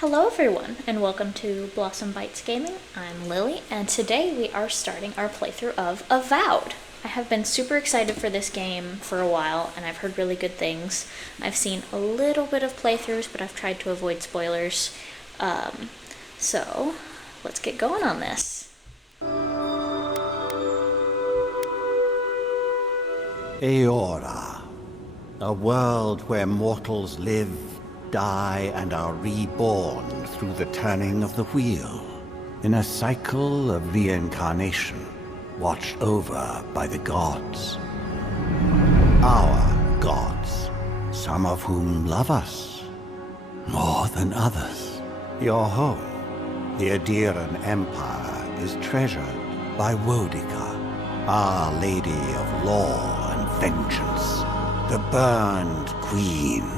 Hello everyone, and welcome to Blossom Bites Gaming. I'm Lily, and today we are starting our playthrough of Avowed. I have been super excited for this game for a while, and I've heard really good things. I've seen a little bit of playthroughs, but I've tried to avoid spoilers. So, let's get going on this. Eora, a world where mortals live, die, and are reborn through the turning of the wheel, in a cycle of reincarnation, watched over by the gods. Our gods, some of whom love us more than others. Your home, the Obsidian Empire, is treasured by Wodica, Our Lady of Law and Vengeance, the Burned Queen.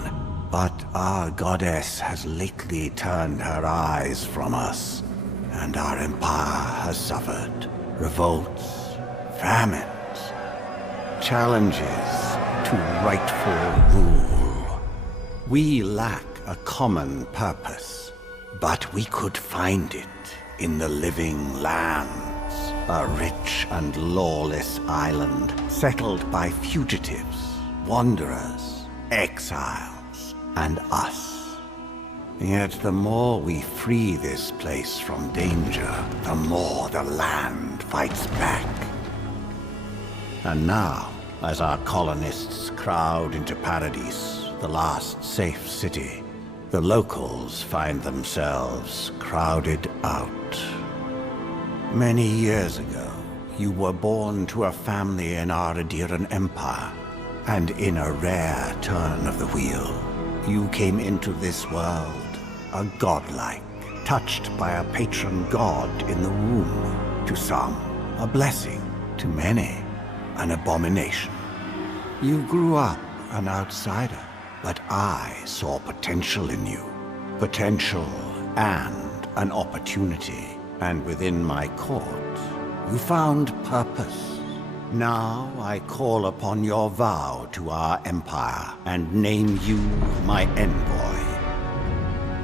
But our goddess has lately turned her eyes from us, and our empire has suffered revolts, famines, challenges to rightful rule. We lack a common purpose, but we could find it in the living lands, a rich and lawless island settled by fugitives, wanderers, exiles, and us. Yet the more we free this place from danger, the more the land fights back. And now, as our colonists crowd into Paradise, the last safe city, the locals find themselves crowded out. Many years ago, you were born to a family in our Obsidian Empire, and in a rare turn of the wheel, you came into this world, a godlike, touched by a patron god in the womb. To some, a blessing. To many, an abomination. You grew up an outsider, but I saw potential in you. Potential and an opportunity. And within my court, you found purpose. Now I call upon your vow to our empire and name you my envoy.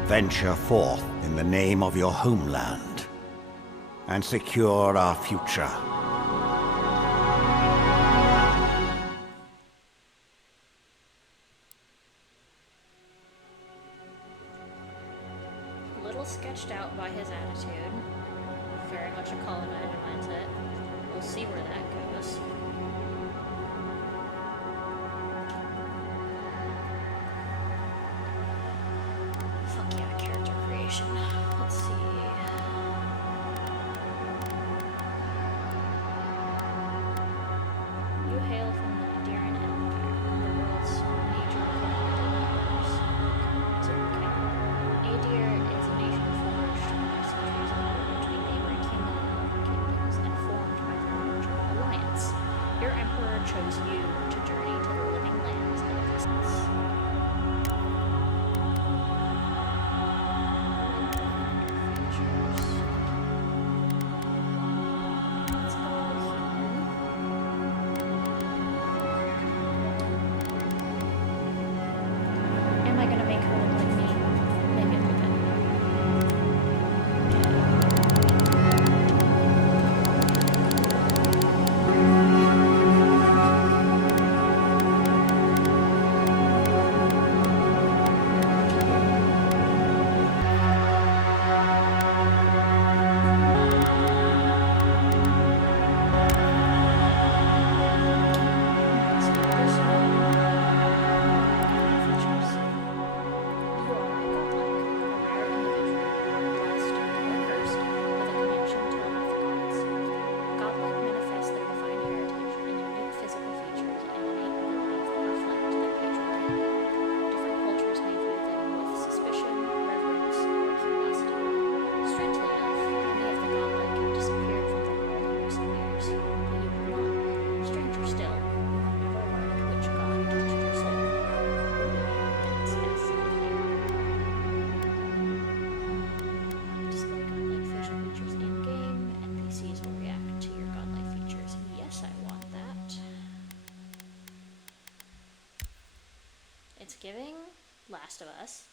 Venture forth in the name of your homeland and secure our future. A little sketched out by his attitude. Very much a colonizer mindset. We'll see where that goes. Fuck yeah, character creation. Let's see. You hail from the Obsidian Empire, the world's major colonial powers. Okay. Adir is a nation forged by centuries of war between neighboring human and elven kingdoms and formed by their merger alliance. Your emperor chose you to journey to the living lands of existence. Let's go here. Am I gonna make her look like me? Maybe a little bit. It's giving Last of Us.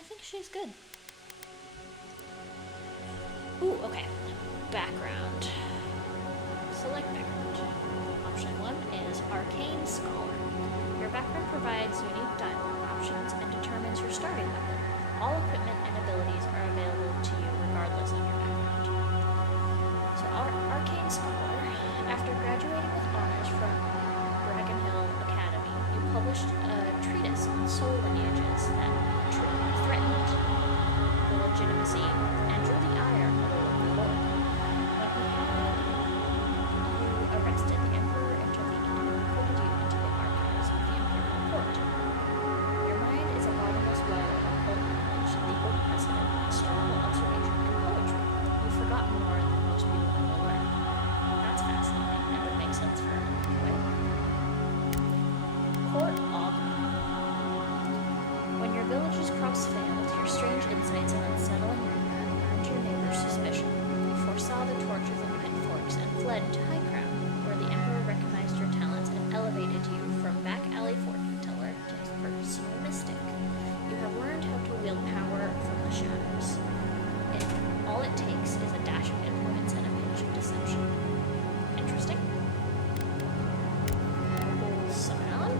I think she's good. Ooh, okay. Background. Select background. Option 1 is Arcane Scholar. Your background provides unique dialogue options and determines your starting level. All equipment and abilities are available to you regardless of your background. So, Arcane Scholar. After graduating with honors from Dragon Hill Academy, you published a treatise on soul lineages that threatened the legitimacy and drew the ire of the local lord. When he had you arrested, the Emperor intervened and recruited you into the archives of the Imperial Court. Your mind is a bottomless well of occult knowledge, legal precedent, historical observation, and poetry. You've forgotten more than most people ever learn. That's fascinating and would make sense for a boy. Court Augur. When your village's crops failed, your strange insights and unsettling rumor earned your neighbor's suspicion. You foresaw the tortures of Pitforks and fled to High Crown, where the Emperor recognized your talents and elevated you from back alley fortune teller to his personal mystic. You have learned how to wield power from the shadows. All it takes is a dash of influence and a pinch of deception. Interesting. Noble Scion.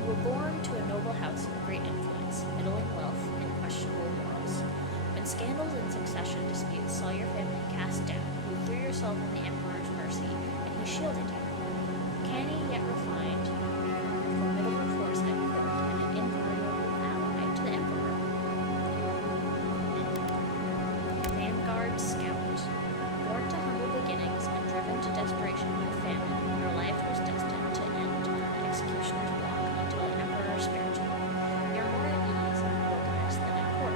You were born to a noble house of great influence, middling wealth, and questionable morals. When scandals and succession disputes saw your family cast down, you threw yourself on the Emperor's mercy, and he shielded you. Canny yet refined, you were a formidable force at court and an invaluable ally to the Emperor. Vanguard Scout. Born to humble beginnings and driven to desperation by famine, your life was destined to end on the executioner's block until the Emperor spared you. You're more at ease in the wilderness than at court.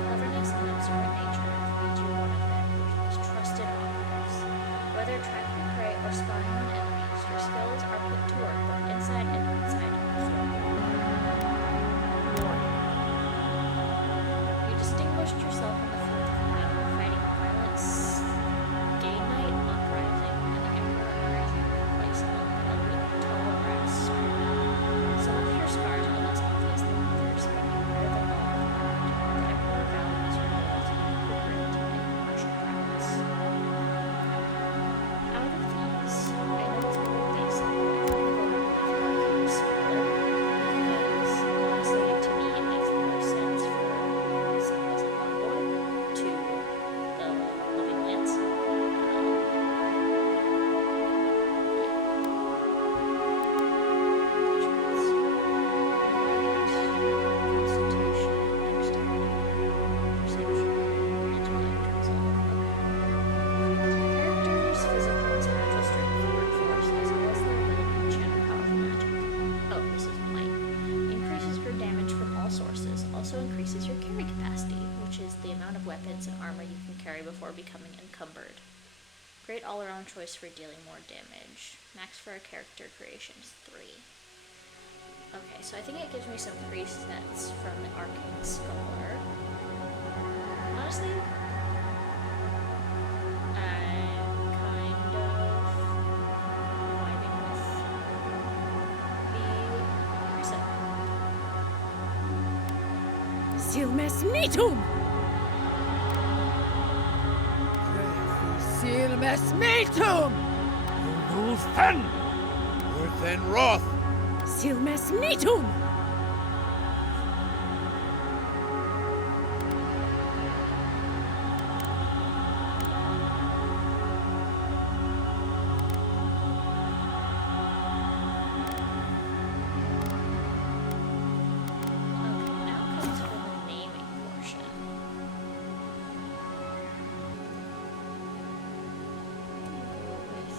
Cleverness and observant nature have made you one of the Emperor's most trusted operatives. Whether tracking prey or spying on enemies, your skills are put to work both inside and outside of the fort. You distinguished yourself on the field of battle, fighting violence, gay night uprising, and the Emperor honored you with a place among the elite tall grass screaming. Some of your scars are less obvious than others, but you wear them all with pride. The Emperor values your loyalty, your grit, and your martial prowess. Out of these, I know it's a little basic, but I think going with Arcane Scholar, because honestly, to me, it makes the most sense for someone as a envoy to the Living Lands. Constitution, dexterity, perception, intellect, resolve. Characters' physical and spiritual strength workforce, as well as their ability to channel powerful magic. Oh, this is might. Increases your damage from all sources. Also increases your carry capacity, which is the amount of weapons and armor you can carry before becoming encumbered. Great all-around choice for dealing more damage. Max for a character creation is 3. Okay, so I think it gives me some presets from the Arcane Scholar. Honestly, I'm kind of vibing with the preset. Silmes metum! Silmes metum! Ulthen! Ulthen Roth! Silmes metum! Okay, now comes for the naming portion. Go with this.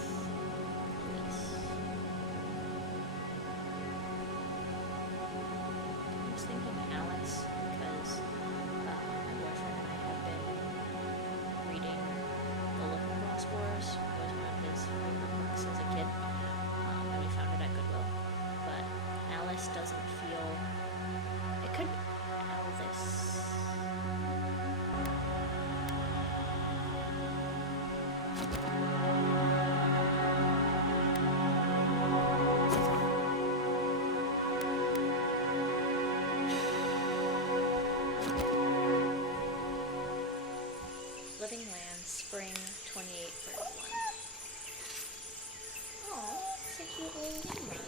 2831. Oh, it's a cute little lemur.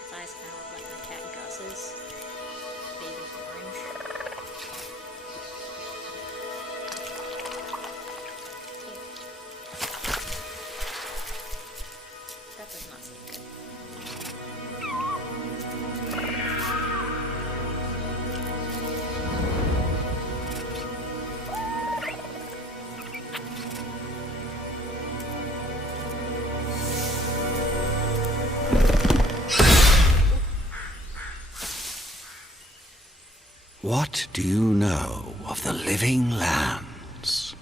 His eyes kind of look like my cat Gus's. Baby orange. That does not seem good. What do you know of the living lands?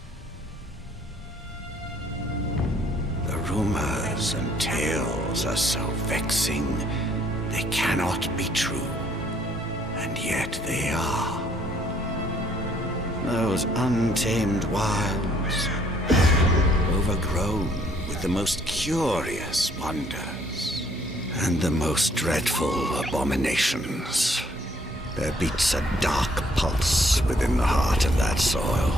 The rumors and tales are so vexing, they cannot be true, and yet they are. Those untamed wilds, overgrown with the most curious wonders and the most dreadful abominations. There beats a dark pulse within the heart of that soil.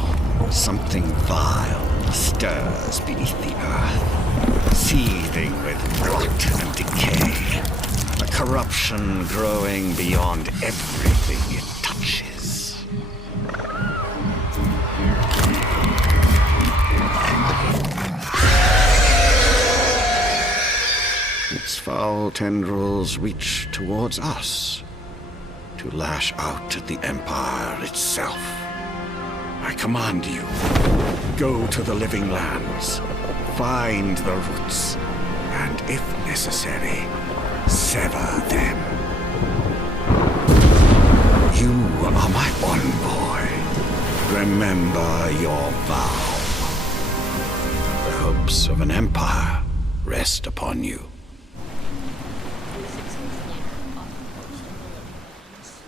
Something vile stirs beneath the earth, seething with rot and decay. A corruption growing beyond everything it touches. Its foul tendrils reach towards us, to lash out at the Empire itself. I command you, go to the living lands, find the roots, and if necessary, sever them. You are my envoy. Remember your vow. The hopes of an empire rest upon you. 6 months later, off the coast of the Living Lands.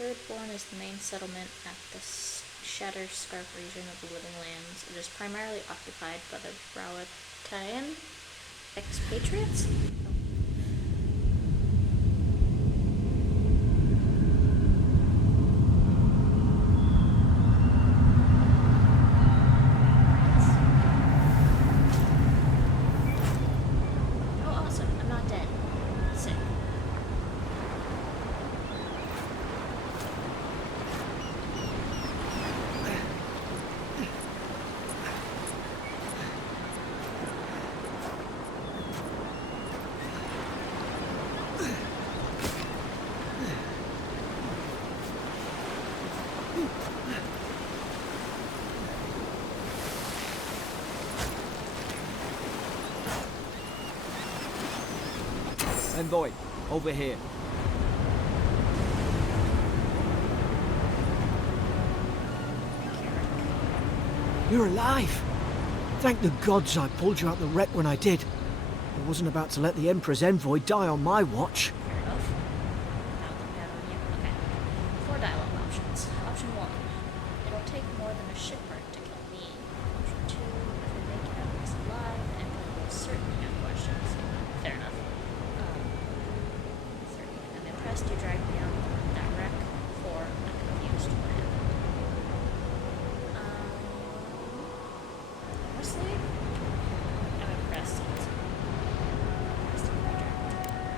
Thirdborn is the main settlement at the Shattered Scarp region of the Living Lands. It is primarily occupied by the Browatian expatriates. Oh, awesome. I'm not dead. Sick. Envoy, over here. You're alive! Thank the gods I pulled you out the wreck when I did. I wasn't about to let the Emperor's envoy die on my watch. Fair enough. Okay. 4 dialogue options. Option 1. It'll take more than a shipwreck to kill me. Option 2. If we make enemies alive, the Emperor will certainly have questions. Fair enough. 3. I'm impressed you dragged me out of that wreck. 4. I'm confused what happened. Honestly, I'm impressed.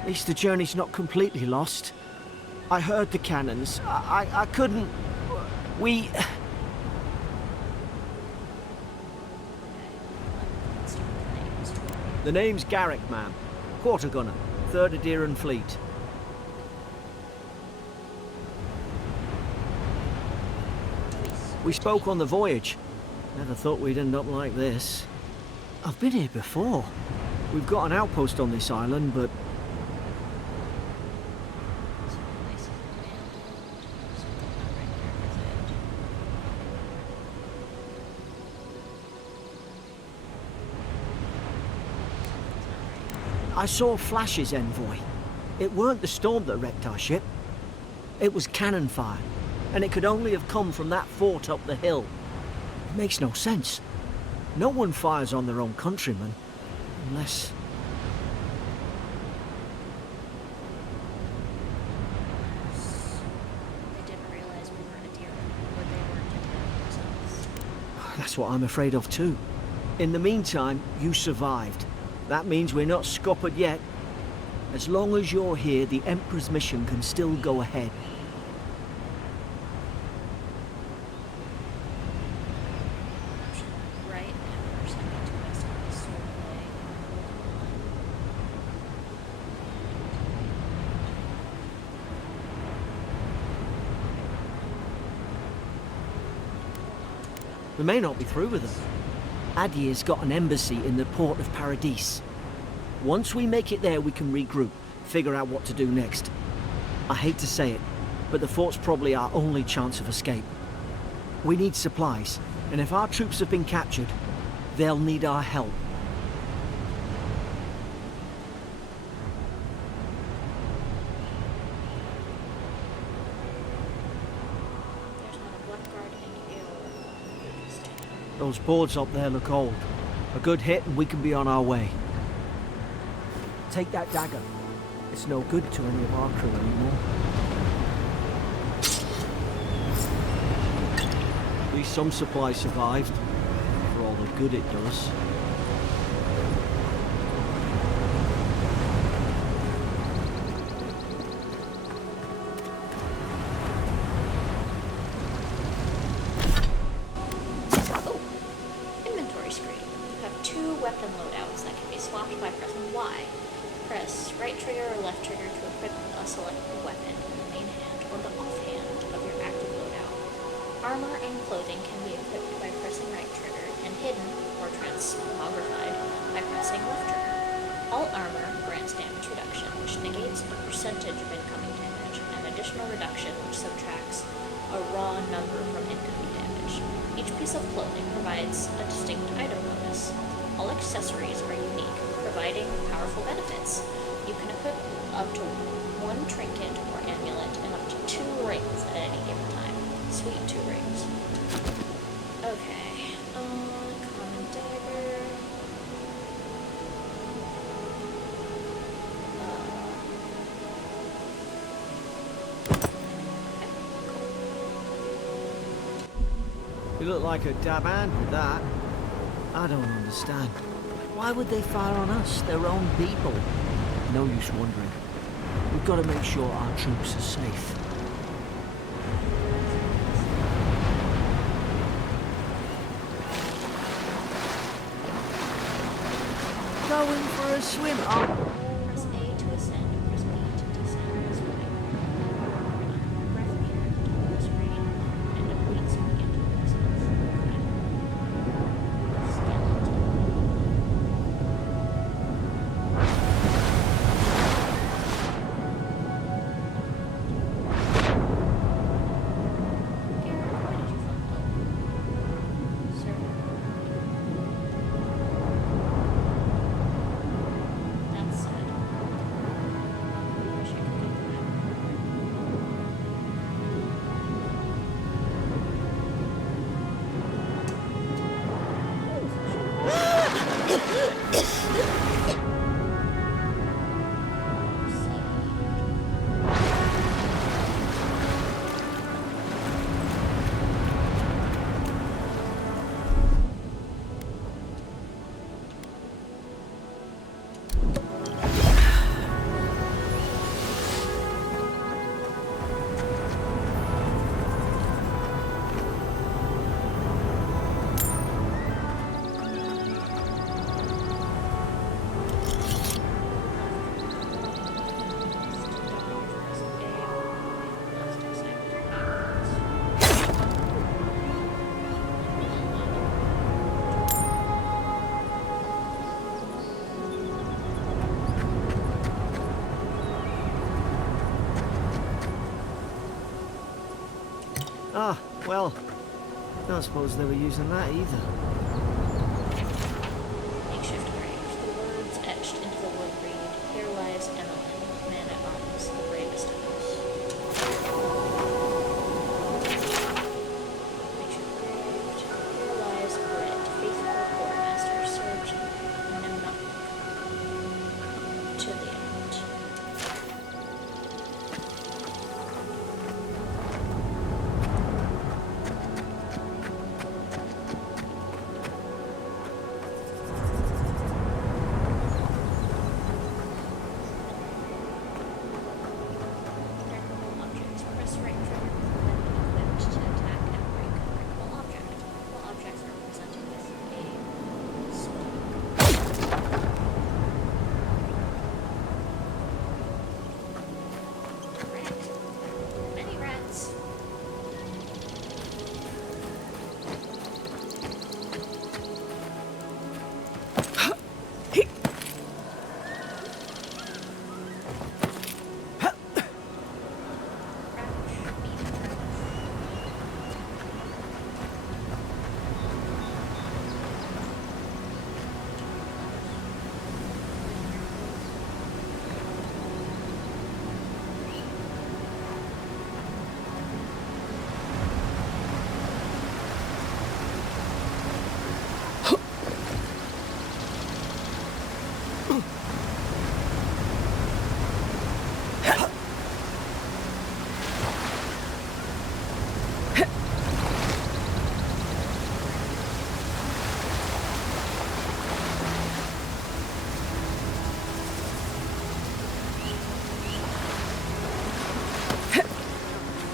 At least the journey's not completely lost. I heard the cannons. I couldn't... We... Let's start with names. The name's Garrick, ma'am. Quarter gunner, 3rd Adheran Fleet. We spoke on the voyage. Never thought we'd end up like this. I've been here before. We've got an outpost on this island, but I saw flashes, Envoy. It weren't the storm that wrecked our ship. It was cannon fire, and it could only have come from that fort up the hill. It makes no sense. No one fires on their own countrymen, unless... They didn't realize we were Eora, or they weren't Eora themselves. That's what I'm afraid of too. In the meantime, you survived. That means we're not scuppered yet. As long as you're here, the Emperor's mission can still go ahead. Right? Emperor sent me to West on this sort of way. We may not be through with them. Adir's got an embassy in the port of Paradis. Once we make it there, we can regroup, figure out what to do next. I hate to say it, but the fort's probably our only chance of escape. We need supplies, and if our troops have been captured, they'll need our help. There's not a blackguard in Eora. Those boards up there look old. A good hit and we can be on our way. Take that dagger. It's no good to any of our crew anymore. At least some supplies survived, for all the good it does. Oh! Inventory screen. You have 2 weapon loadouts that can be swapped by pressing Y. Press right trigger or left trigger to equip a selected weapon in the main hand or the offhand of your active loadout. Armor and clothing can be equipped by pressing right trigger and hidden or transmogrified by pressing left trigger. All armor grants damage reduction, which negates a percentage of incoming damage, and additional reduction, which subtracts a raw number from incoming damage. Each piece of clothing provides a distinct item bonus. All accessories are unique, providing powerful benefits. You can equip up to 1 trinket or amulet and up to 2 rings at any given time. Sweet, 2 rings. Okay. Common dagger. You look like a dab hand with that. I don't understand. Why would they fire on us, their own people? No use wondering. We've got to make sure our troops are safe. Going for a swim. Oh. Press A to ascend, press B to descend. Swimming. Breath air to the screen, and a bleed swing into existence. Skeleton. Garrett, why did you fumble? Sir. That's Ah, well, don't suppose they were using that either. Makeshift grave. The words etched into the wood read, "Here lies Emmeline, man at arms, the bravest of us." Makeshift grave. Here lies Brit, faithful quartermaster, served Nimnuk to the end. Breakable objects. Press right trigger when equipped to attack and break a breakable object. Breakable objects are represented with a stone. Rat. Many rats. Crouch. Medium crouch.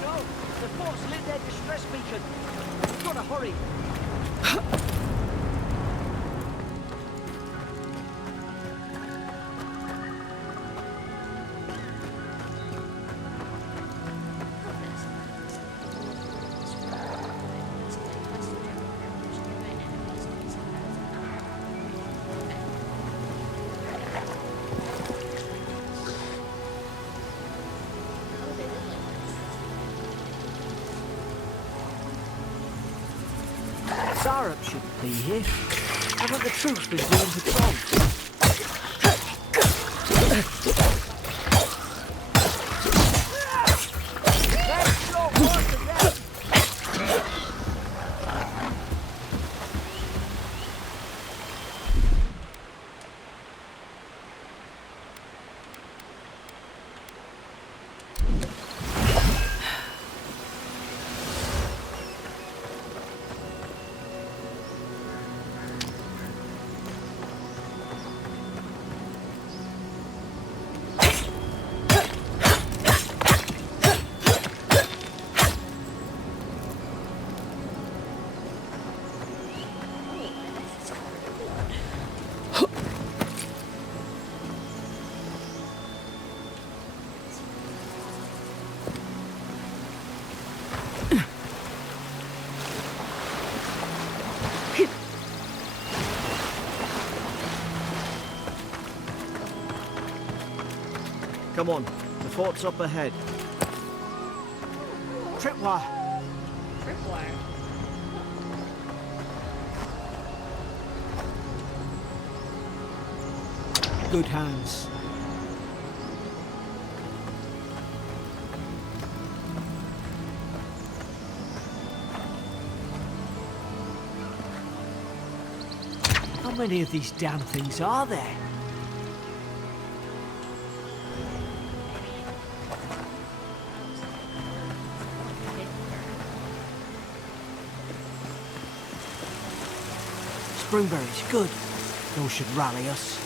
No, the force lit their distress beacon. We've got to hurry. Sarup shouldn't be here. Haven't the troops been doing patrol? There's your horse again! Come on, the fort's up ahead. Tripwire. Tripwire. Good hands. How many of these damn things are there? Springberries, good. Those should rally us.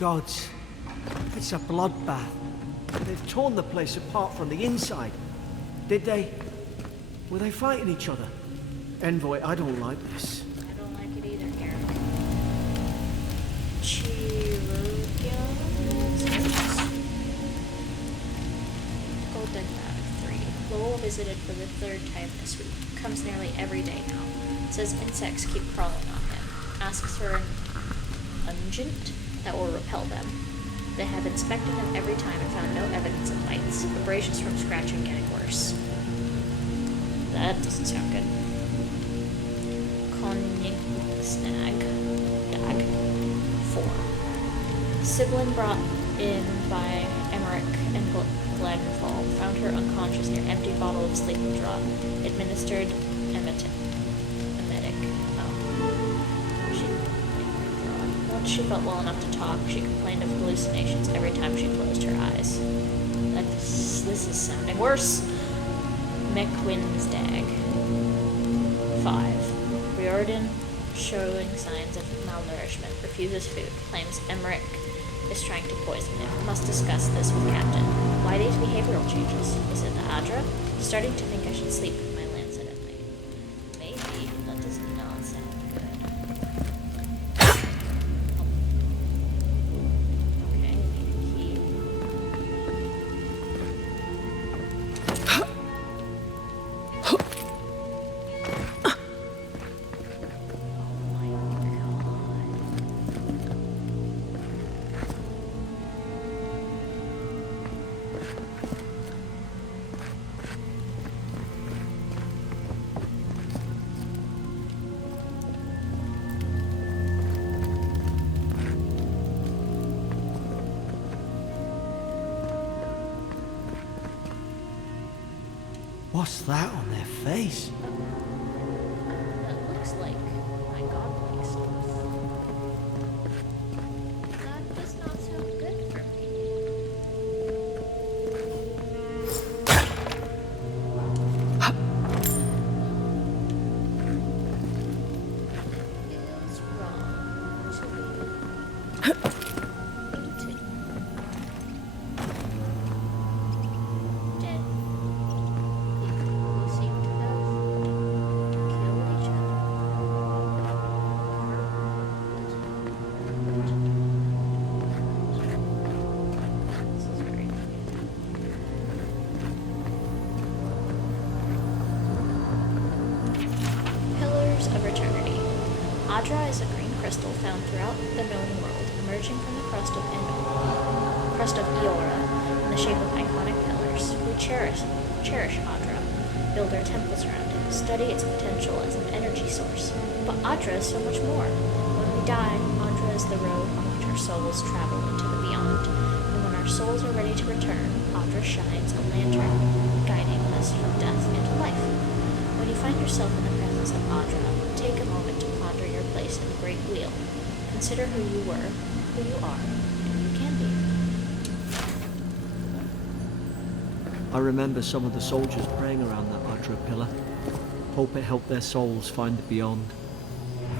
gods. It's a bloodbath. They've torn the place apart from the inside. Did they? Were they fighting each other? Envoy, I don't like this. I don't like it either, Garen. Chirurgia. Golden Bag 3. Lowell visited for the third time this week. Comes nearly every day now. Says insects keep crawling on him. Asks for an unguent that will repel them. They have inspected him every time and found no evidence of bites. Abrasions from scratching getting worse. That doesn't sound good. Snag. Dag. 4. Sibling brought in by Emmerich and Gladdenfall found her unconscious near empty bottle of sleeping draught. Administered emetic. Once she felt well enough to talk, she complained of hallucinations every time she closed her eyes. This is sounding worse. McWinsdag. 5. Riordan, showing signs of malnourishment, refuses food, claims Emmerich is trying to poison him. Must discuss this with Captain. Why these behavioral changes? Is it the Adra? Starting to think I should sleep with my lancet at night. Maybe. That does not sound good. Okay, need a key. What's that on their face? That looks like my godlike stuff. That does not sound good for me. Feels wrong to be eating. Dead. People seem to have killed each other. This is very confusing. Pillars of Eternity. Adra is a green crystal found throughout the known world, emerging from the crust of Eora in the shape of iconic pillars. We cherish Adra, build our temples around it, study its potential as an energy source. But Adra is so much more. When we die, Adra is the road on which our souls travel into the beyond. And when our souls are ready to return, Adra shines a lantern, guiding us from death into life. When you find yourself in the presence of Adra, take a moment to ponder your place in the Great Wheel. Consider who you were, who you are, and who you can be. I remember some of the soldiers praying around that Adra pillar. Hope it helped their souls find the beyond.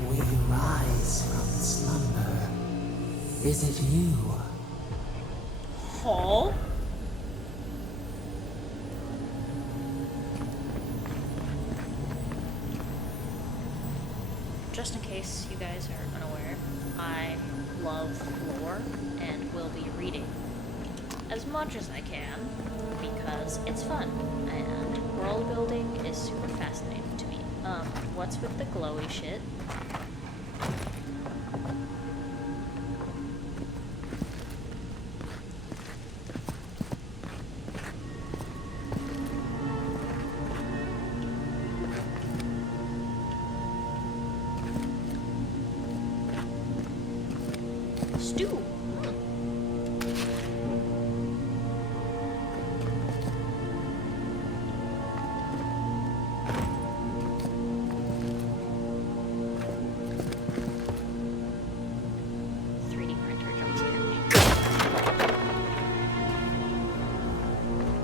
We rise from slumber. Is it you? Huh? Just in case you guys are unaware, I love lore and will be reading as much as I can because it's fun and world building is super fascinating to me. What's with the glowy shit? Stew.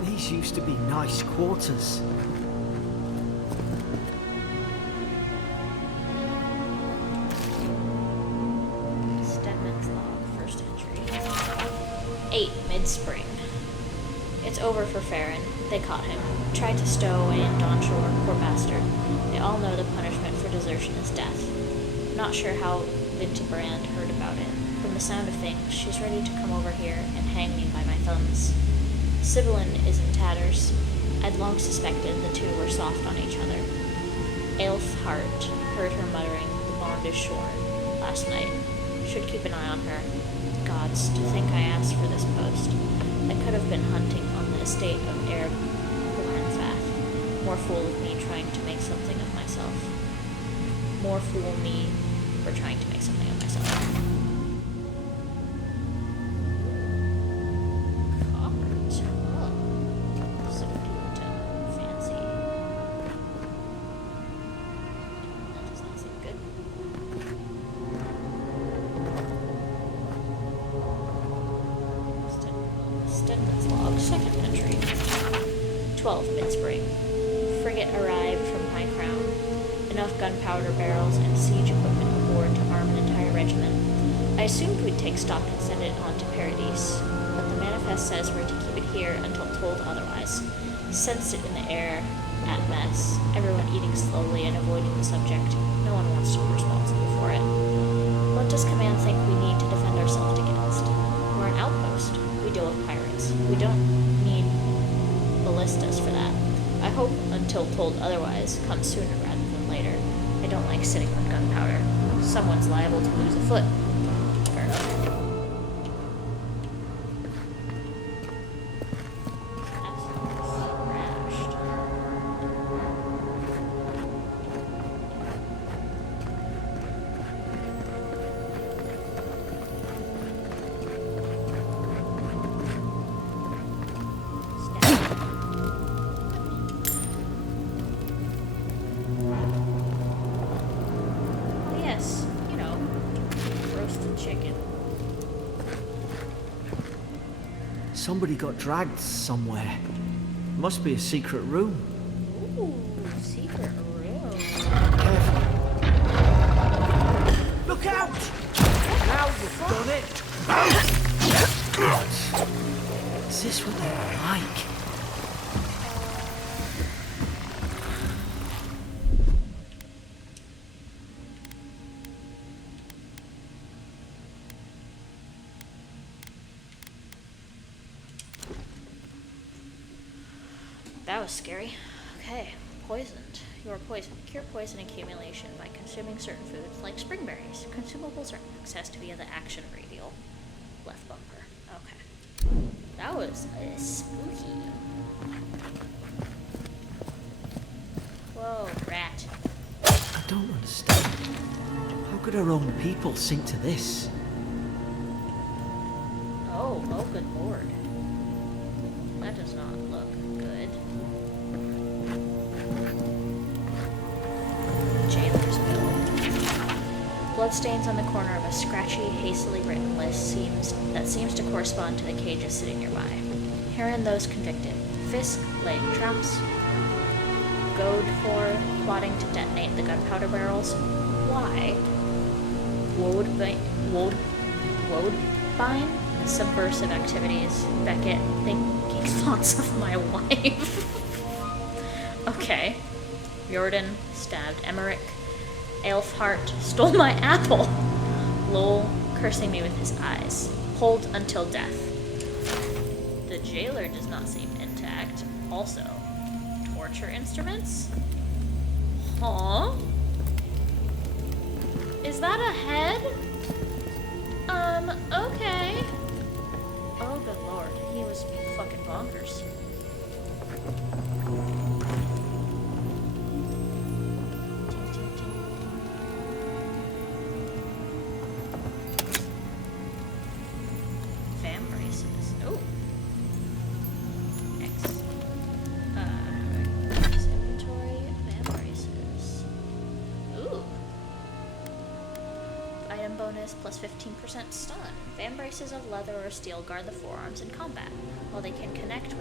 These used to be nice quarters. Stedman's log, first entry. It's over for Farron. They caught him. Tried to stow away in Dawnshore, poor bastard. They all know the punishment for desertion is death. Not sure how Vintebrand heard about it. From the sound of things, she's ready to come over here and hang me by my thumbs. Sibyllin is in tatters. I'd long suspected the two were soft on each other. Aelfhart heard her muttering, "The bond is shorn," last night. Should keep an eye on her. Gods, to think I asked for this post. I could have been hunting on the estate of Eora. More fool of me trying to make something of myself. More fool me for trying to make something of myself. Coppers. Oh. So cute and fancy. That does not seem good. Stedman's log, second entry. 12 mid-spring. Frigate arrived from High Crown. Enough gunpowder barrels and siege equipment aboard to arm an entire regiment. I assumed we'd take stock and send it on to Paradise, but the manifest says we're to keep it here until told otherwise. Sensed it in the air at mess, everyone eating slowly and avoiding the subject. No one wants to be responsible for it. What does Command think we need to defend ourselves against? We're an outpost. We deal with pirates. We don't need ballistas for that. I hope until told otherwise comes sooner rather than later. I don't like sitting on gunpowder. Someone's liable to lose a foot. Fair enough. Absolutely crashed. Yes, you know, roasted chicken. Somebody got dragged somewhere. Must be a secret room. Ooh, secret room. Careful. Look out! Now you've done it! Is this what they're like? That was scary. Okay, poisoned. You are poisoned. Cure poison accumulation by consuming certain foods like springberries. Consumables are accessed via the action radial. Left bumper. Okay. That was spooky. Whoa, rat. I don't understand. How could our own people sink to this? Oh, good lord. That does not look good. Jailer's bill. Bloodstains on the corner of a scratchy, hastily written list seems to correspond to the cages sitting nearby. Herein those convicted. Fisk laying traps. Goad for plotting to detonate the gunpowder barrels. Why? Woadbine? Subversive activities. Beckett thinking thoughts of my wife. Okay. Jordan stabbed Emmerich. Aelfhart stole my apple. Lowell cursing me with his eyes. Hold until death. The jailer does not seem intact. Also, torture instruments? Huh? Is that a head? Okay. Oh, good lord. He was fucking bonkers. Ting, ting, ting. Fam braces. Oh. X. Inventory. Fam braces. Ooh. Item bonus plus 15% stun. Fan braces of leather or steel guard the forearms in combat. While they can connect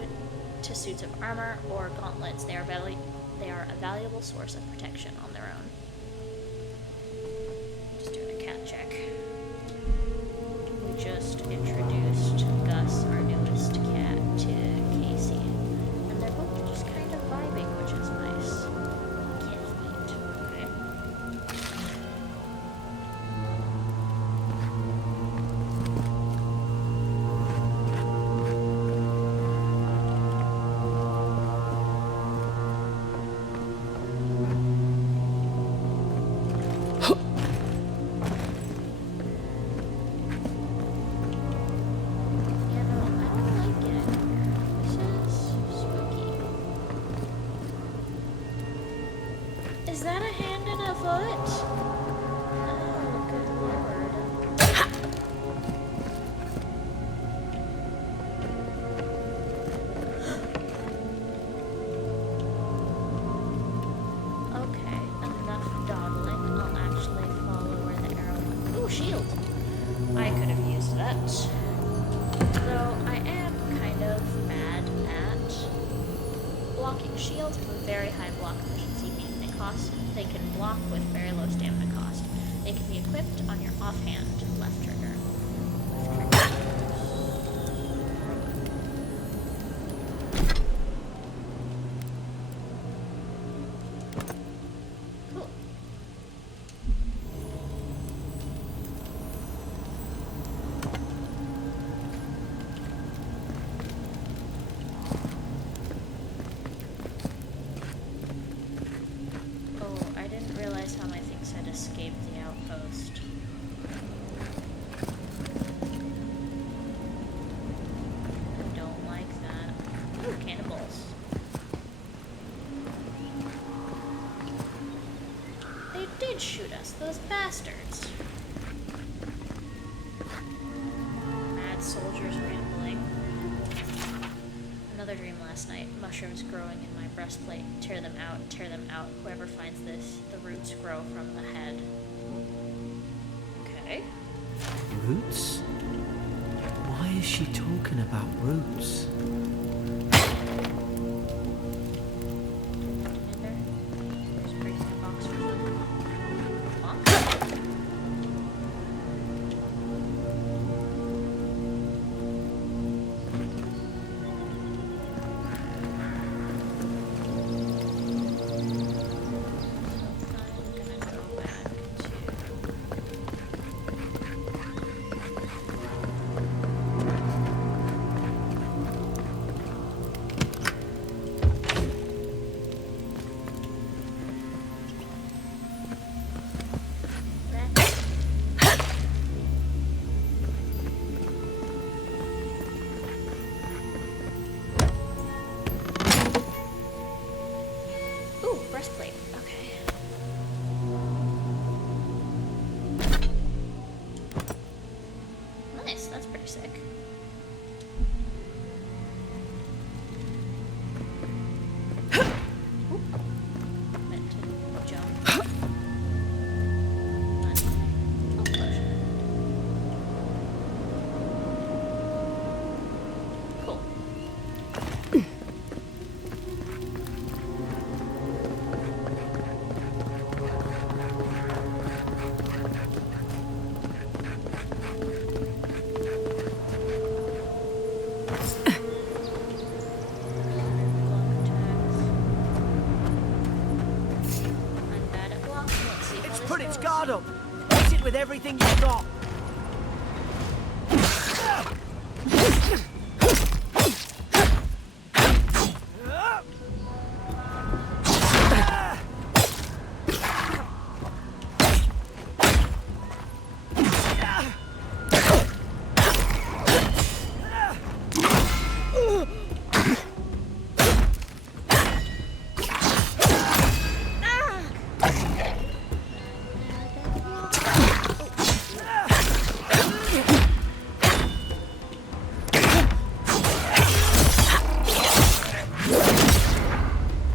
to suits of armor or gauntlets, they are a valuable source of protection on their own. Just doing a cat check. We just introduced Gus, our newest cat, to Case foot? Oh, good lord. Okay, enough dawdling. I'll actually follow where the arrow went. Ooh, shield! I could have used that. Though I am kind of bad at blocking. Shields have a very high block efficiency, meaning they can block with very low stamina cost. They can be equipped on your offhand left trigger. Cool. Oh, I didn't realize how my things had escaped the outpost. I don't like that. Ooh, cannonballs. They did shoot us, those bastards. Mad soldiers rambling. Another dream last night. Mushrooms growing in my breastplate. Tear them out, tear them out. Whoever finds this, the roots grow from the head. Okay. Roots? Why is she talking about roots? In there. Just break the box for fun. Bonk. I'm gonna go back ooh, breastplate. Okay. Nice, that's pretty sick. Oop. Meant to jump. But, oh, potion. Cool. I'm bad at blocking. Let's see how It's this put its goes. guard up. Hit it with everything you've got.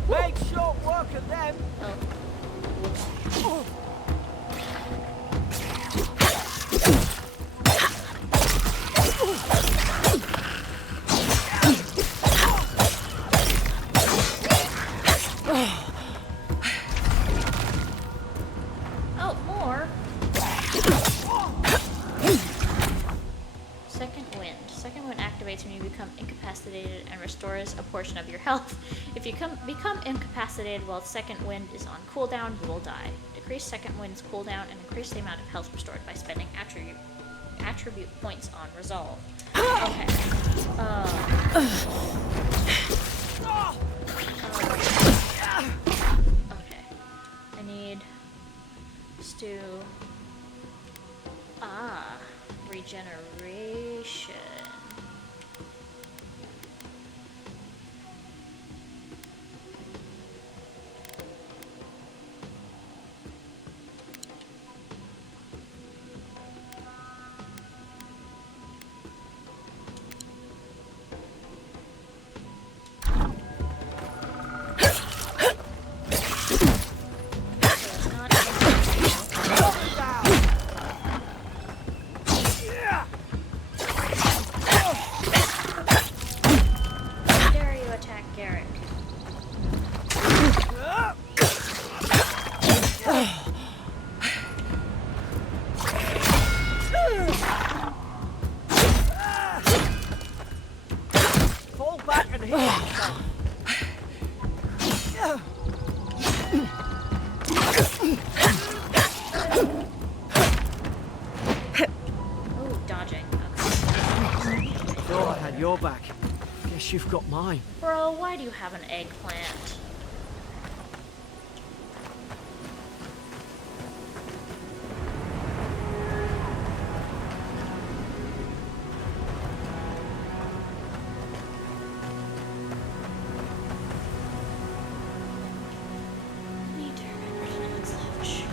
Make short work of them. Oh, more. Second wind. Second wind activates when you become incapacitated and restores a portion of your health. If you become incapacitated while second wind is on cooldown, you will die. Decrease second wind's cooldown and increase the amount of health restored by spending attribute points on resolve. Okay. Okay. I need stew. Ah, regeneration. Garrett. Fall back and hit yourself. Oh, dodging. Okay. Thought I had your back. Guess you've got mine. Bro, why do you have an eggplant? Need to remember to not slouch.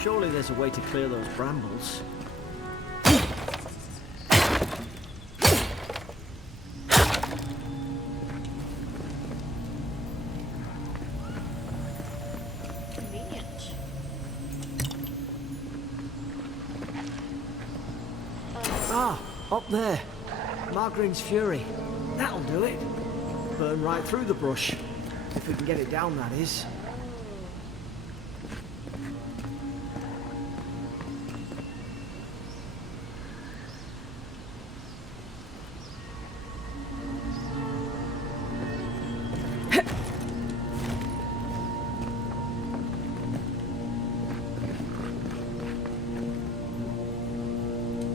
Surely there's a way to clear those brambles. Convenient. Ah, up there. Margarine's Fury. That'll do it. Burn right through the brush. If we can get it down, that is.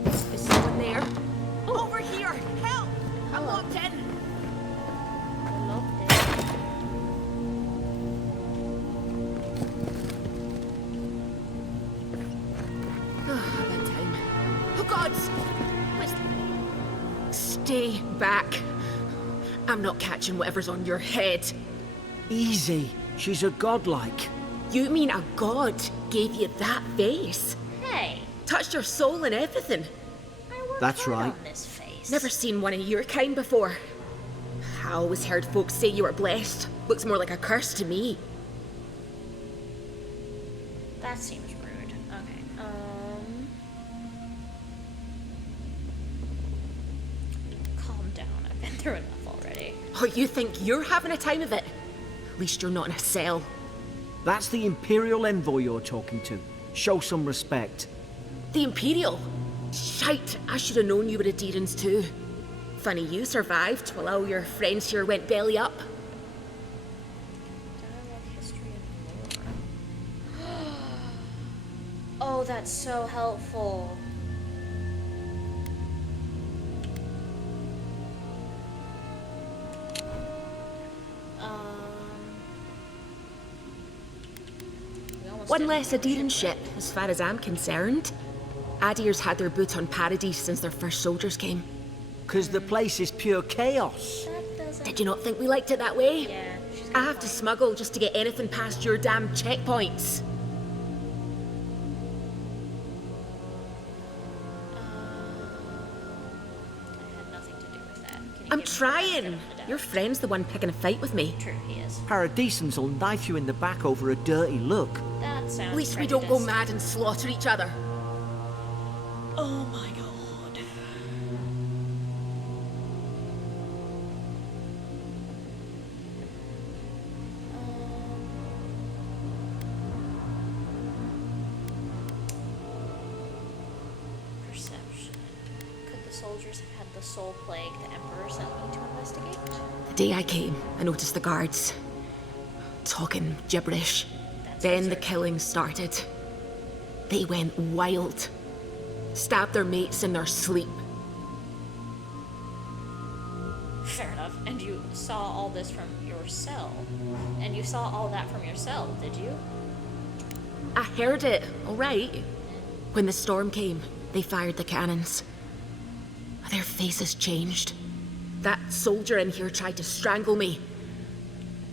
Is someone there? Over here! Help! I'm locked in! Bedtime. Oh God! Stay back. I'm not catching whatever's on your head. Easy. She's a godlike. You mean a god gave you that face? Hey, Touched your soul and everything? I worked That's hard right. on this face. Never seen one of your kind before. I always heard folks say you were blessed. Looks more like a curse to me. That seems rude. Okay. Calm down. I've been through enough already. Oh, you think you're having a time of it? At least you're not in a cell. That's the Imperial envoy you're talking to. Show some respect. The Imperial? Shite, I should have known you were a Deerans too. Funny you survived while all your friends here went belly up. Dialogue, history, and lore. Oh, that's so helpful. We almost One didn't less finish Aderan it, ship, as far as I'm concerned. Adir's had their boot on Paradise since their first soldiers came. 'Cause the place is pure chaos. That doesn't. Did you not think we liked it that way? Yeah, she's I got a have to point. smuggle just to get anything past your damn checkpoints. I had nothing to do with that. Can you I'm give me the benefit trying. of the doubt? Your friend's the one picking a fight with me. True, he is. Paradisans will knife you in the back over a dirty look. That sounds. At least we don't go prejudiced. mad and slaughter each other. Oh my god. Perception. Could the soldiers have had the soul plague the Emperor sent me to investigate? The day I came, I noticed the guards talking gibberish. That's Then the absurd. killing started. They went wild. Stabbed their mates in their sleep. Fair enough. And you saw all this from your your cell. And you saw all that from your cell, did you? I heard it, all right. When the storm came, they fired the cannons. Their faces changed. That soldier in here tried to strangle me.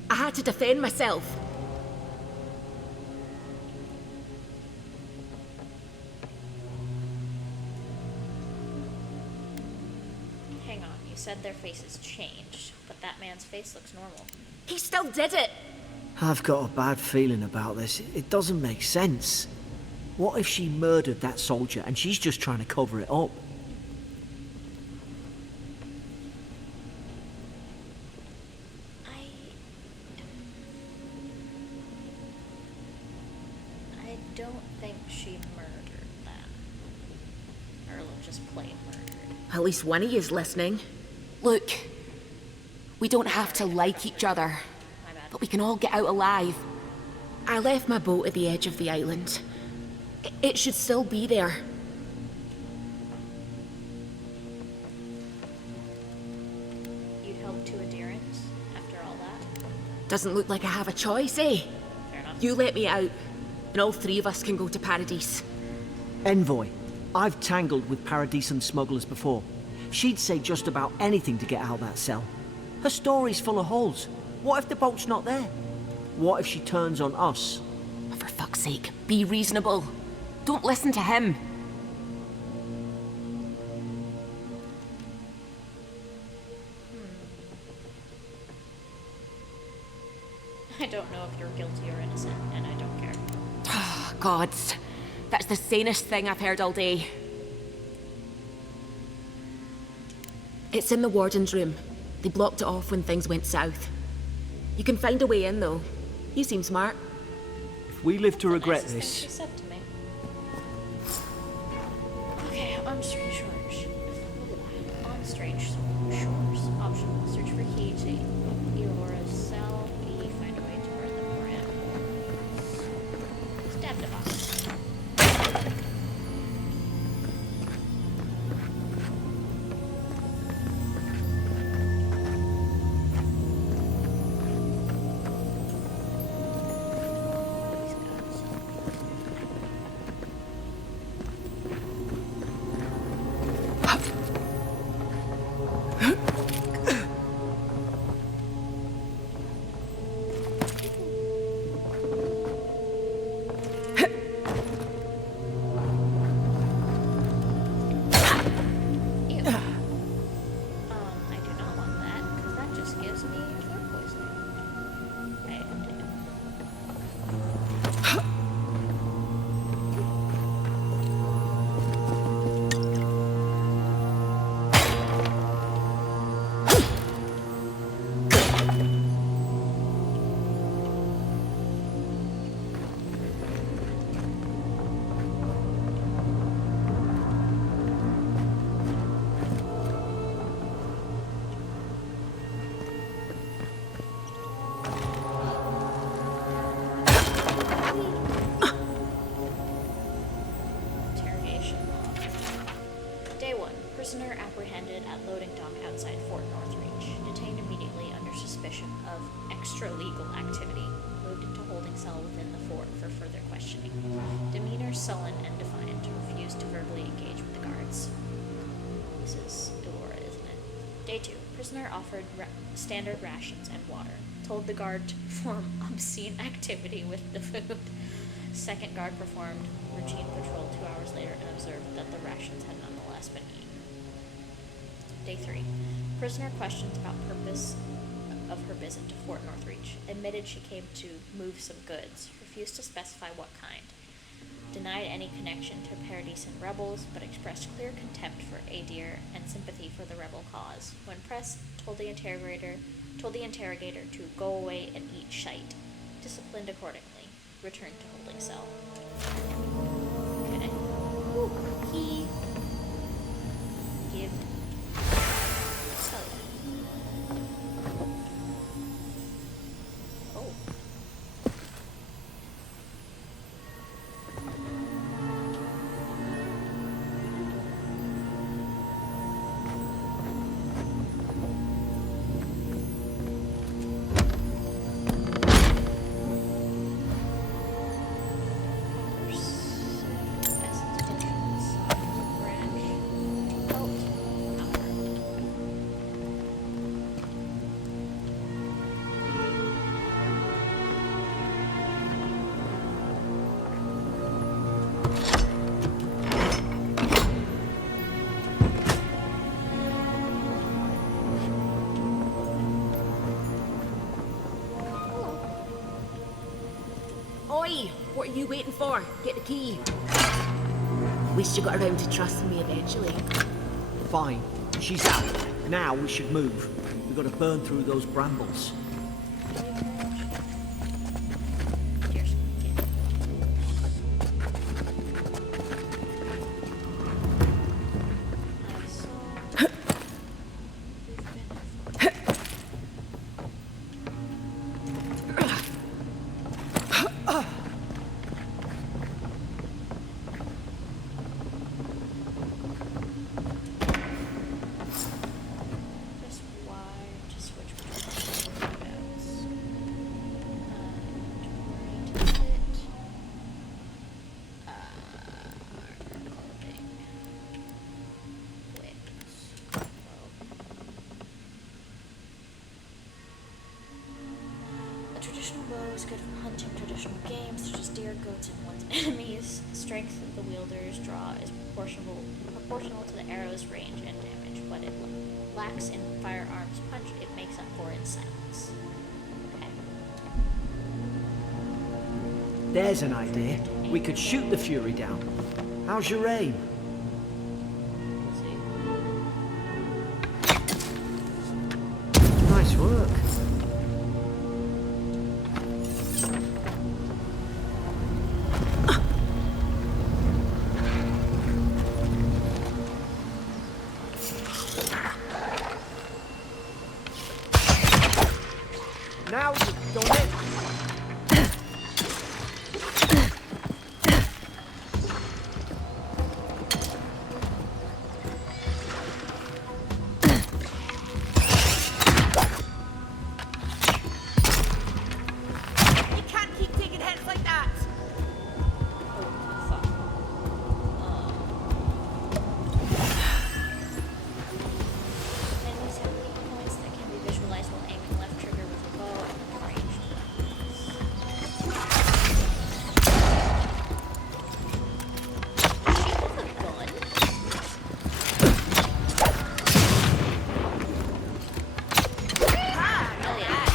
I had to defend myself. Hang on, you said their faces changed, but that man's face looks normal. He still did it! I've got a bad feeling about this. It doesn't make sense. What if she murdered that soldier and she's just trying to cover it up? I don't think she murdered that. Or just plain murdered. At least one of you's listening. Look, we don't have to like each other, My bad. but we can all get out alive. I left my boat at the edge of the island. It should still be there. You'd help two adherents after all that? Doesn't look like I have a choice, eh? Fair enough. You let me out, and all three of us can go to Paradise. Envoy, I've tangled with Paradisan smugglers before. She'd say just about anything to get out that cell. Her story's full of holes. What if the boat's not there? What if she turns on us? For fuck's sake, be reasonable. Don't listen to him. I don't know if you're guilty or innocent, and I don't care. Gods, that's the sanest thing I've heard all day. It's in the warden's room. They blocked it off when things went south. You can find a way in, though. You seem smart. If we live to The regret nicest thing this, she said to me. Okay, on strange shores. On strange shores. Optional. Search for key to Eora's cell. B. Find a way to burn the brand. Stab the box. These guns. Ew. I do not want that, because that just gives me food poisoning. Interrogation log. Day 1. Prisoner apprehended at loading dock outside Fort Northreach. Detained immediately under suspicion of extra-legal activity. Moved into holding cell within the fort for further questioning. Demeanor sullen and defiant. Refused to verbally engage with the guards. This is Eora, isn't it? Day 2. Prisoner offered standard rations and water. Told the guard to perform obscene activity with the food. Second guard performed routine patrol 2 hours later and observed that the rations had nonetheless been eaten. Day 3. Prisoner questioned about purpose of her visit to Fort Northreach. Admitted she came to move some goods. Refused to specify what kind. Denied any connection to Paradisan rebels, but expressed clear contempt for Adir and sympathy for the rebel cause. When pressed, told the interrogator to go away and eat shite. Disciplined accordingly. Returned to holding cell. Okay. Ooh, key. Give. Cell. Oh. Oi! What are you waiting for? Get the key. Wish you got around to trusting me eventually. Fine. She's out. Now we should move. We've got to burn through those brambles. Cheers. Press Y to switch between loadouts. Clothing. Wings. A traditional bow is good for hunting traditional games such as deer, goats, and one's enemies. The strength of the wielder's draw is proportional to the arrow's range and damage, but it lacks in firearms punch. It makes up for in silence. Okay. There's an idea. We could shoot the Fury down. How's your aim? We'll see. Nice work. Now you've done it. You can't keep taking hits like that! Oh, fuck. Enemies have weak points that can be visualized while aiming left trigger with a bow and ranged weapons. She has a gun? Hell yeah.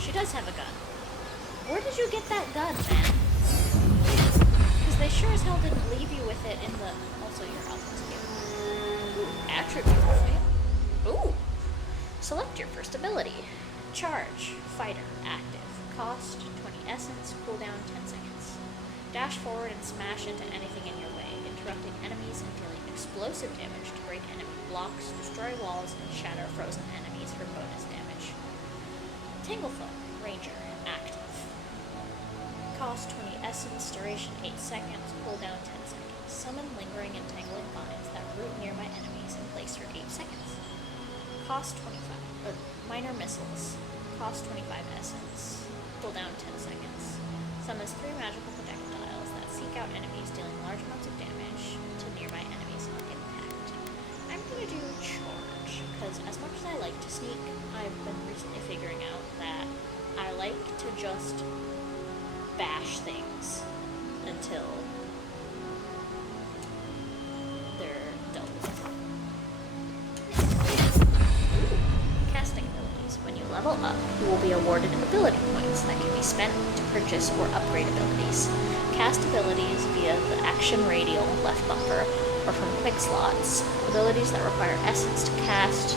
She does have a gun. Where did you get that gun, man? Because they sure as hell didn't leave you with it in the... Also, your health is cute. Ooh, attribute point. Ooh. Select your first ability. Charge. Fighter. Active. Cost 20 essence. Cooldown 10 seconds. Dash forward and smash into anything in your way, interrupting enemies and dealing explosive damage to break enemy blocks, destroy walls, and shatter frozen enemies for bonus damage. Tanglefoot, Ranger, active. Cost 20 essence, duration 8 seconds, cooldown 10 seconds. Summon lingering and tangling vines that root nearby enemies in place for 8 seconds. Cost 25. Minor missiles. Cost 25 essence, cooldown 10 seconds. Summons 3 magical projectiles that seek out enemies, dealing large amounts of damage to nearby enemies on impact. I'm gonna do charge, because as much as I like to sneak, I've been recently figuring out that I like to just bash things until they're dealt with. Casting abilities. When you level up, you will be awarded ability points that can be spent to purchase or upgrade abilities. Cast abilities via the action radial left bumper or from quick slots. Abilities that require essence to cast.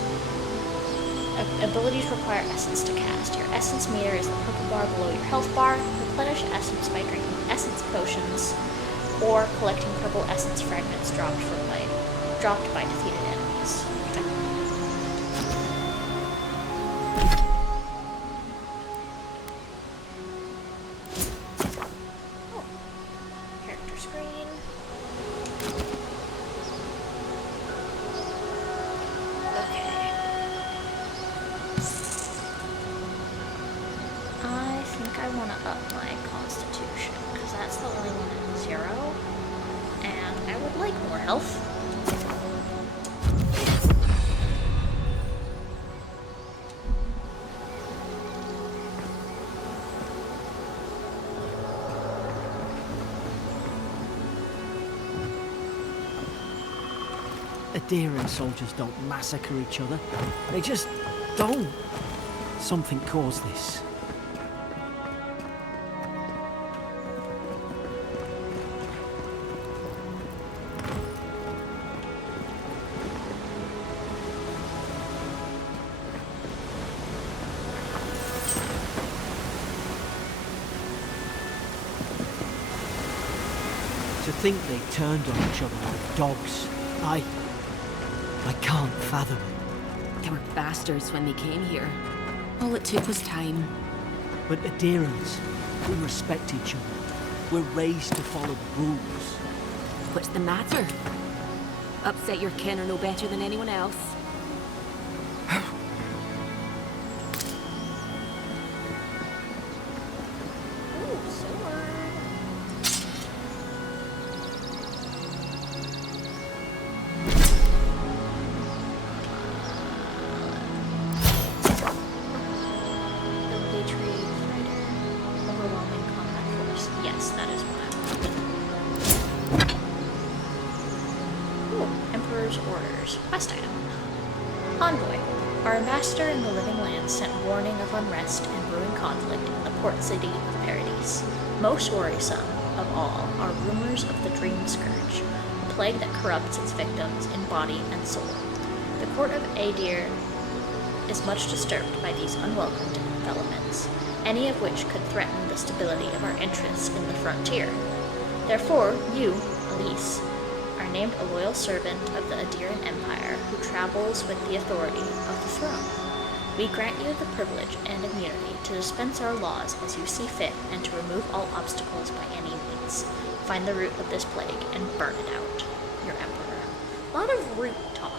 Abilities require essence to cast. Your essence meter is the purple bar below your health bar. Replenish essence by drinking essence potions or collecting purple essence fragments dropped by defeated enemies. Oh. Character screen. Okay. I think I want to up my constitution, because that's the only one at 0, and I would like more health. Adirian soldiers don't massacre each other. They just don't. Something caused this. To think they turned on each other like dogs. I can't fathom it. They were bastards when they came here. All it took was time. But Adirians, we respect each other. We're raised to follow the rules. What's the matter? Upset your kin are no better than anyone else. Ooh, sword. Ability tree, fighter, overwhelming combat force. Yes, that is what I want. Ooh, Emperor's Orders. Quest item. Envoy. Our ambassador in the Living Lands sent warning of unrest and brewing conflict in the port city of Paradise. Most worrisome of all are rumors of the Dream Scourge, a plague that corrupts its victims in body and soul. The court of Adir is much disturbed by these unwelcome developments, any of which could threaten the stability of our interests in the frontier. Therefore, you, Elise, are named a loyal servant of the Adirian Empire who travels with the authority of the throne. We grant you the privilege and immunity to dispense our laws as you see fit and to remove all obstacles by any means. Find the root of this plague and burn it out. Your Emperor. A lot of root talk.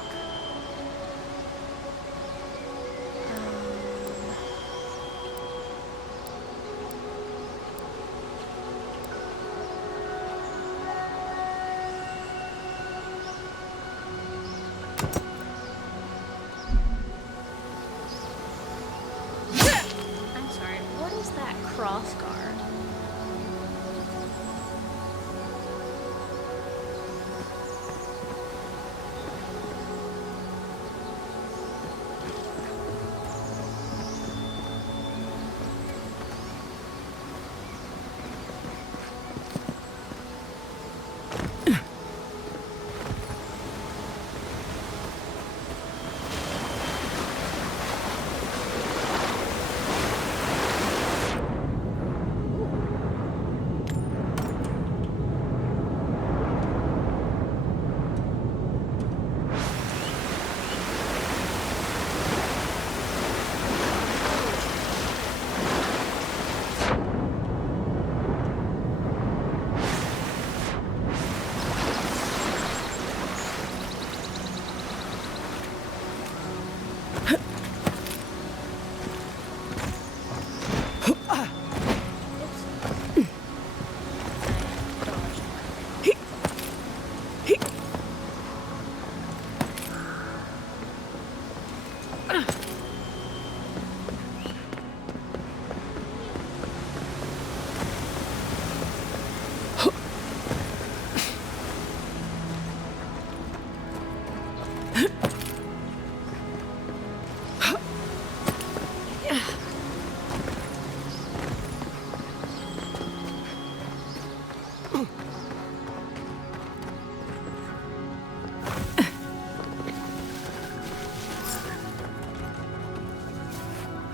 I'm sorry, what is that cross guard?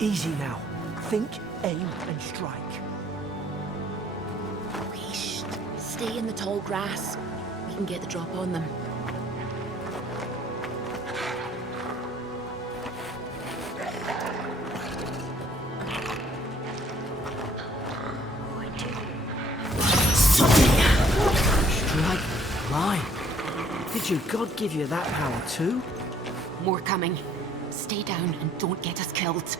Easy now. Think, aim, and strike. Whoosh. Stay in the tall grass. We can get the drop on them. Strike mine. Did your god give you that power too? More coming. Stay down and don't get us killed.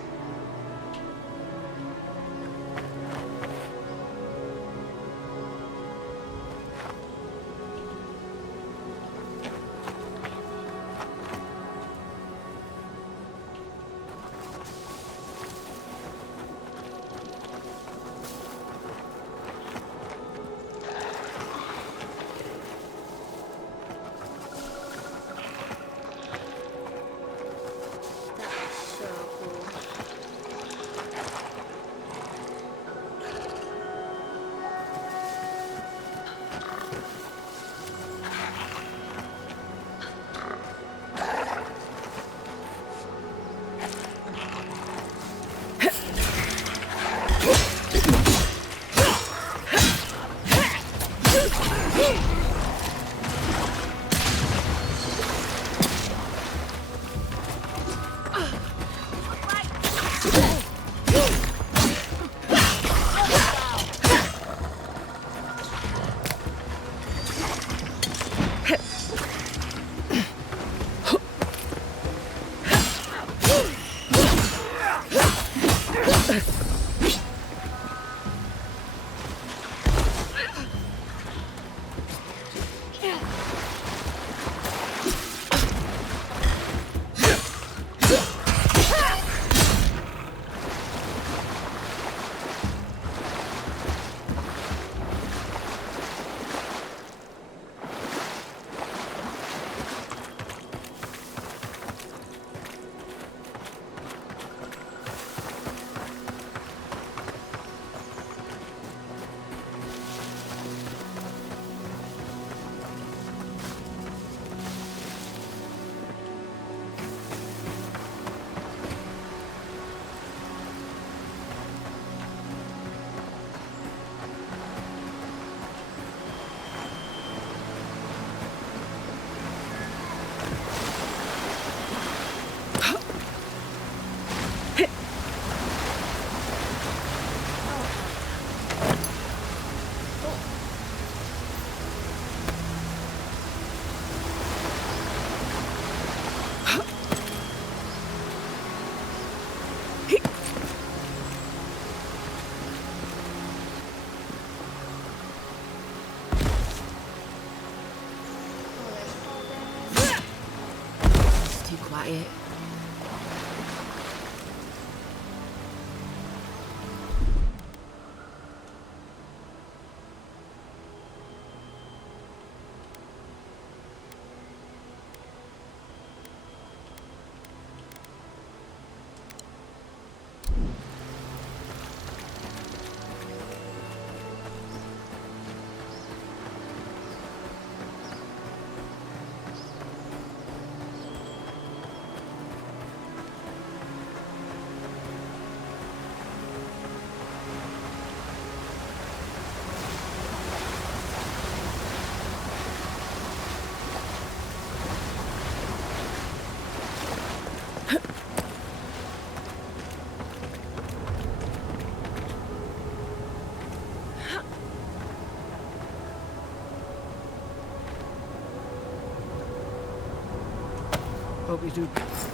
Too quiet.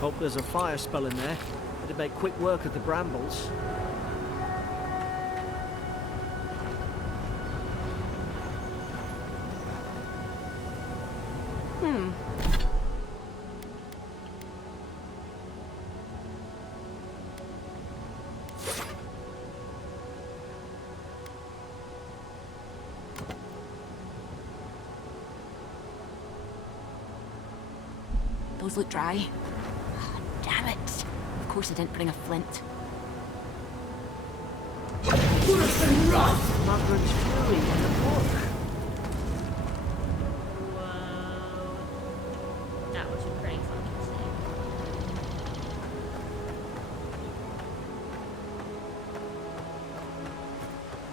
Hope there's a fire spell in there. It'd make quick work of the brambles. Those look dry. Ah, damn it. Of course I didn't bring a flint. Margaret's fury in the book. Whoa. That was pretty fucking sick.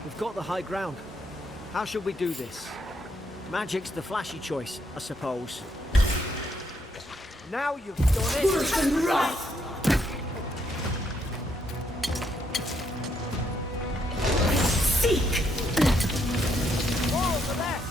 We've got the high ground. How should we do this? Magic's the flashy choice, I suppose. Now you've done it! Seek! All the left!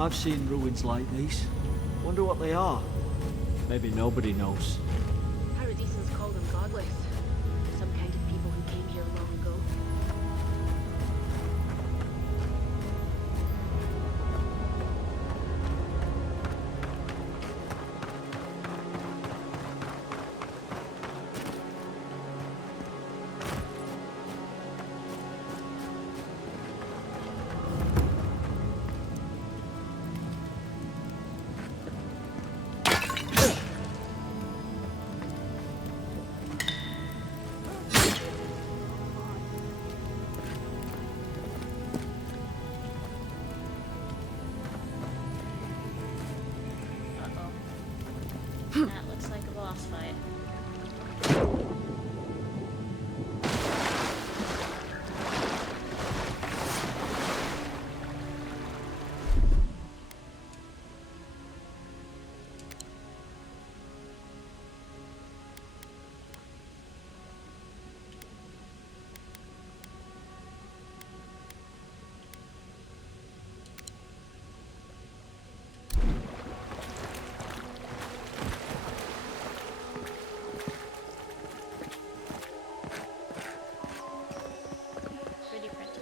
I've seen ruins like these. Wonder what they are. Maybe nobody knows. Paradisans call them godless. Some kind of people who came here long ago. That looks like a boss fight.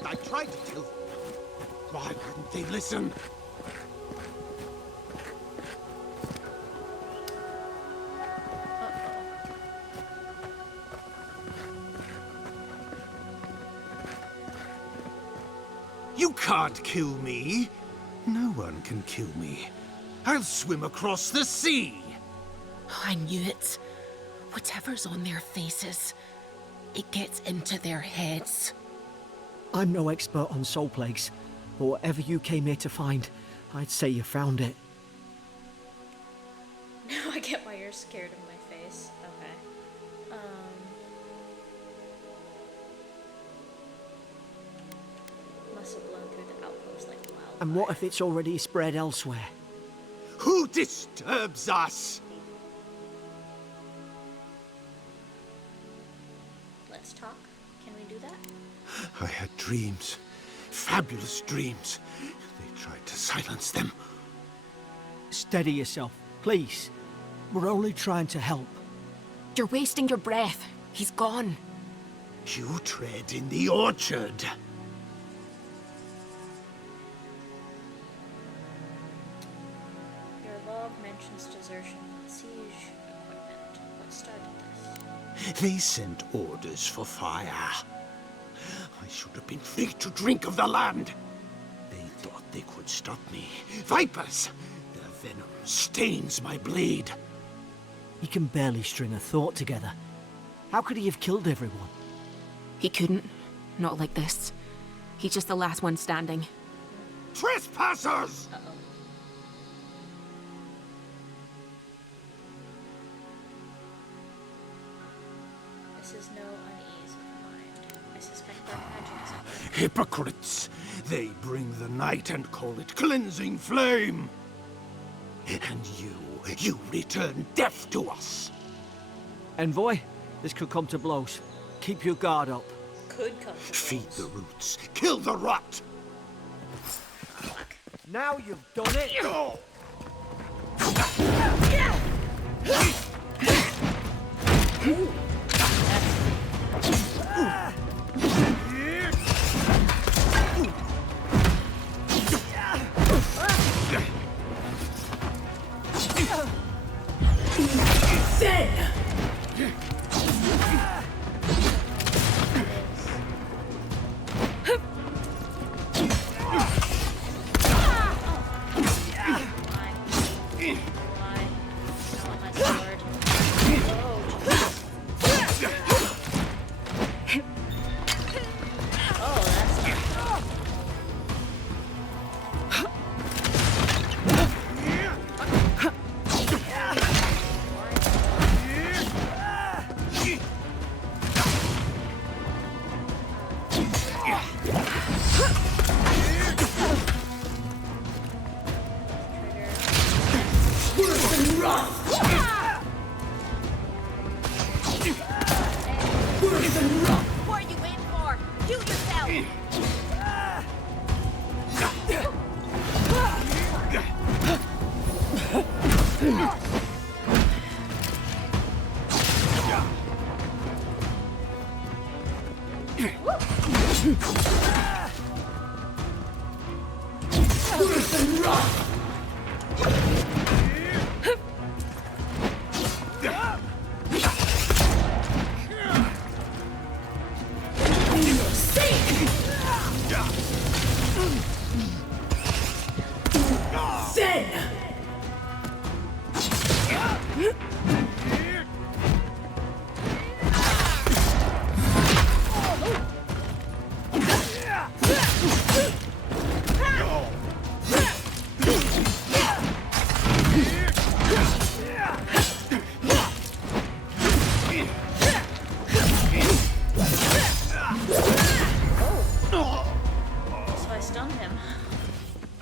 I tried to tell them. Why wouldn't they listen? You can't kill me. No one can kill me. I'll swim across the sea. I knew it. Whatever's on their faces, it gets into their heads. I'm no expert on soul plagues, but whatever you came here to find, I'd say you found it. Now I get why you're scared of my face. Okay. Must have blown through the outpost like wildfire. And what if it's already spread elsewhere? Who disturbs us? Let's talk. Can we do that? I had dreams. Fabulous dreams. They tried to silence them. Steady yourself, please. We're only trying to help. You're wasting your breath. He's gone. You tread in the orchard. Your log mentions desertion and siege equipment. What started this? They sent orders for fire. I should have been free to drink of the land. They thought they could stop me. Vipers! Their venom stains my blade. He can barely string a thought together. How could he have killed everyone? He couldn't. Not like this. He's just the last one standing. Trespassers! Uh-oh. This is no unease of the mind. I suspect their magic something. Hypocrites! They bring the night and call it cleansing flame. And you return death to us. Envoy, this could come to blows. Keep your guard up. Could come to Feed blows. the roots, kill the rot. Fuck. Now you've done it!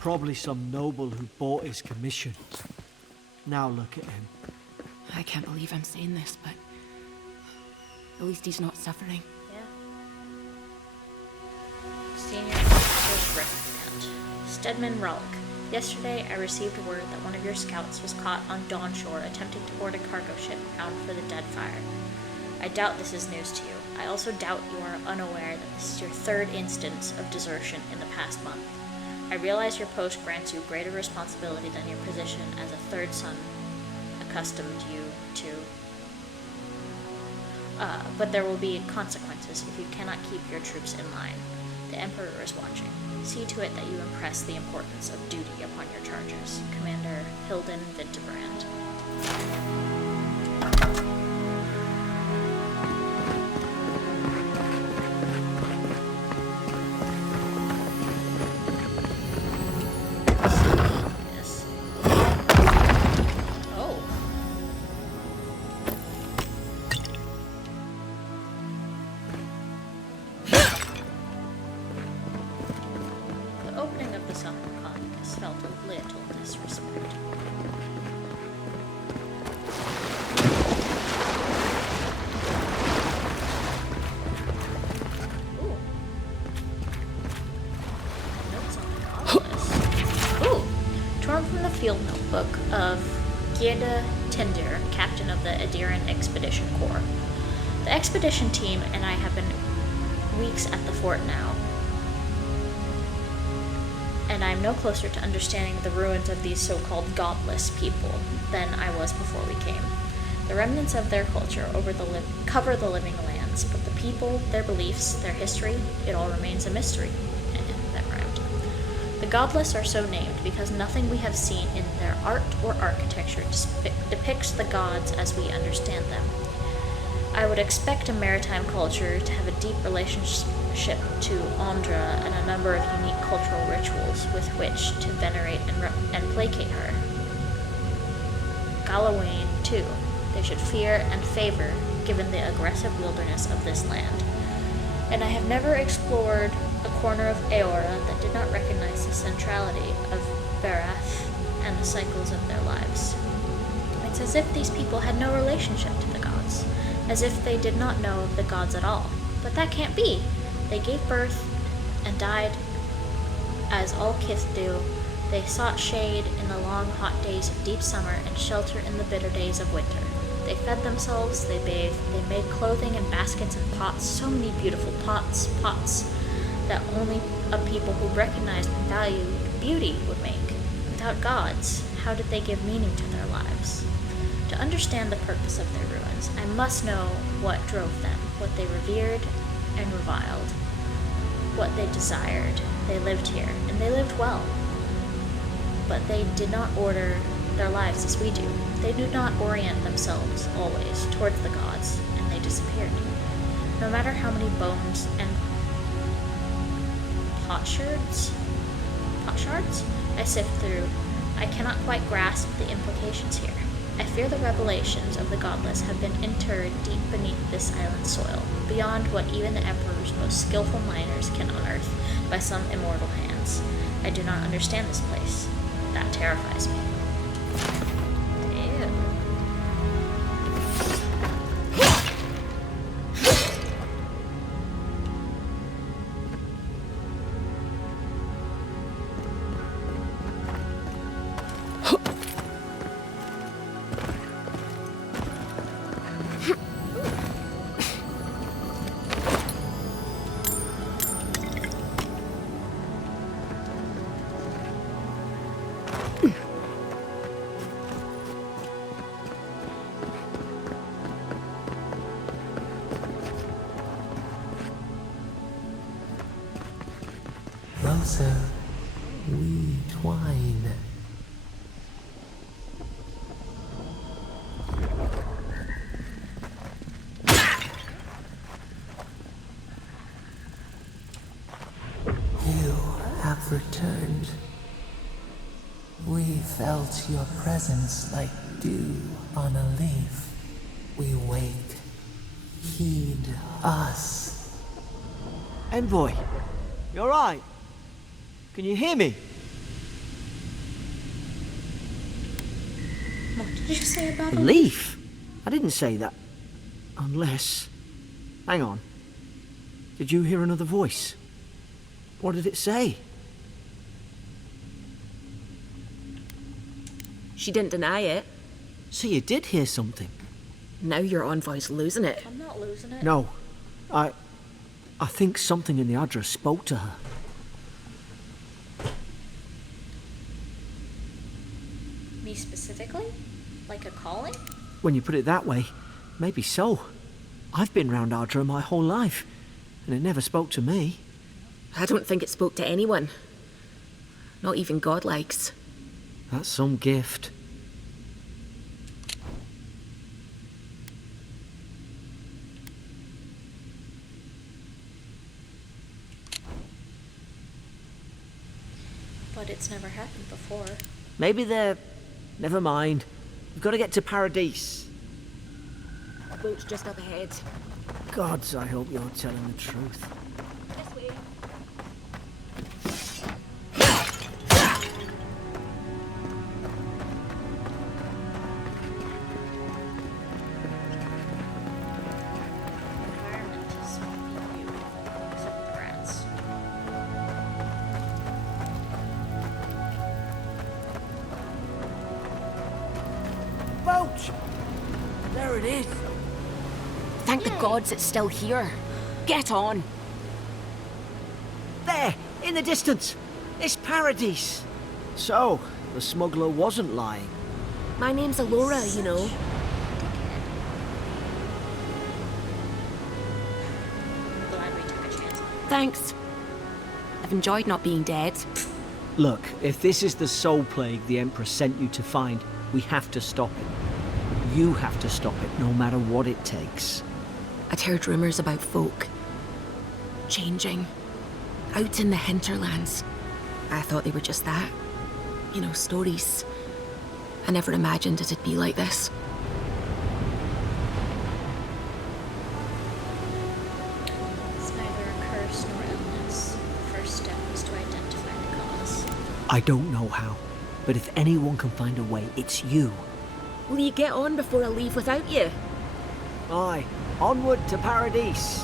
Probably some noble who bought his commission. Now look at him. I can't believe I'm saying this, but at least he's not suffering. Yeah. Senior Officer's Reprimand. Stedman Rollick. Yesterday, I received word that one of your scouts was caught on Dawnshore attempting to board a cargo ship bound for the Deadfire. I doubt this is news to you. I also doubt you are unaware that this is your third instance of desertion in the past month. I realize your post grants you greater responsibility than your position as a third son accustomed you to. But there will be consequences if you cannot keep your troops in line. The Emperor is watching. See to it that you impress the importance of duty upon your charges. Commander Hilden Vinterbrand. Field notebook of Gieda Tinder, captain of the Adiran Expedition Corps. The expedition team and I have been weeks at the fort now, and I am no closer to understanding the ruins of these so-called godless people than I was before we came. The remnants of their culture cover the living lands, but the people, their beliefs, their history, it all remains a mystery. That rhymed. The godless are so named because nothing we have seen in their art or architecture depicts the gods as we understand them. I would expect a maritime culture to have a deep relationship to Andra and a number of unique cultural rituals with which to venerate and placate her. Galawain, too, they should fear and favor, given the aggressive wilderness of this land. And I have never explored a corner of Eora that did not recognize the centrality of Barath and the cycles of their lives. It's as if these people had no relationship to the gods, as if they did not know of the gods at all. But that can't be. They gave birth and died as all kith do. They sought shade in the long hot days of deep summer and shelter in the bitter days of winter. They fed themselves, they bathed, they made clothing and baskets and pots, so many beautiful pots, that only a people who recognized and valued beauty would make. Without gods, how did they give meaning to their lives? To understand the purpose of their ruins, I must know what drove them, what they revered and reviled, what they desired. They lived here, and they lived well. But they did not order their lives as we do. They did not orient themselves always towards the gods, and they disappeared. No matter how many bones and potsherds I sift through, I cannot quite grasp the implications here. I fear the revelations of the godless have been interred deep beneath this island soil, beyond what even the Emperor's most skillful miners can unearth by some immortal hands. I do not understand this place. That terrifies me. Ew. closer we twine. You have returned. We felt your presence like dew on a leaf. We wake. Heed us. Envoy, you alright? Can you hear me? What did you say about A a leaf? I didn't say that. Unless... Hang on. Did you hear another voice? What did it say? She didn't deny it. So you did hear something? Now your envoy's losing it. I'm not losing it. No. I think something in the address spoke to her. Me specifically? Like a calling? When you put it that way, maybe so. I've been round Ardra my whole life, and it never spoke to me. I don't think it spoke to anyone. Not even godlikes. That's some gift. But it's never happened before. Maybe they're... Never mind. We've got to get to Paradise. Boat's just up ahead. Gods, I hope you're telling the truth. This way. Environment is beautiful, except for the rats. Boat! There it is. Thank the gods it's still here. Get on. There, in the distance. It's Paradise. So, the smuggler wasn't lying. My name's Eora, you know. I'm glad we took a chance. Thanks. I've enjoyed not being dead. Look, if this is the soul plague the Emperor sent you to find, we have to stop it. You have to stop it, no matter what it takes. I'd heard rumours about folk changing out in the hinterlands. I thought they were just that. You know, stories. I never imagined it'd be like this. It's neither a curse nor illness. The first step is to identify the cause. I don't know how, but if anyone can find a way, it's you. Will you get on before I leave without you? Aye, onward to Paradise.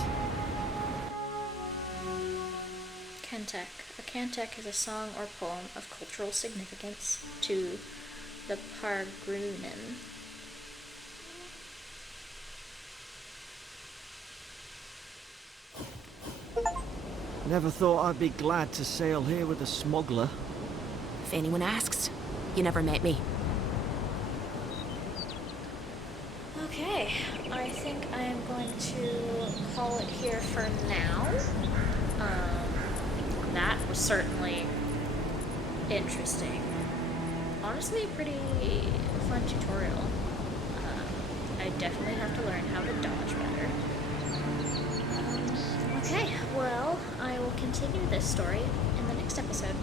Cantek. A cantek is a song or poem of cultural significance to the Pargrunen. Never thought I'd be glad to sail here with a smuggler. If anyone asks, you never met me. Okay, I think I am going to call it here for now. That was certainly interesting. Honestly, a pretty fun tutorial. I definitely have to learn how to dodge better. Okay, well, I will continue this story in the next episode.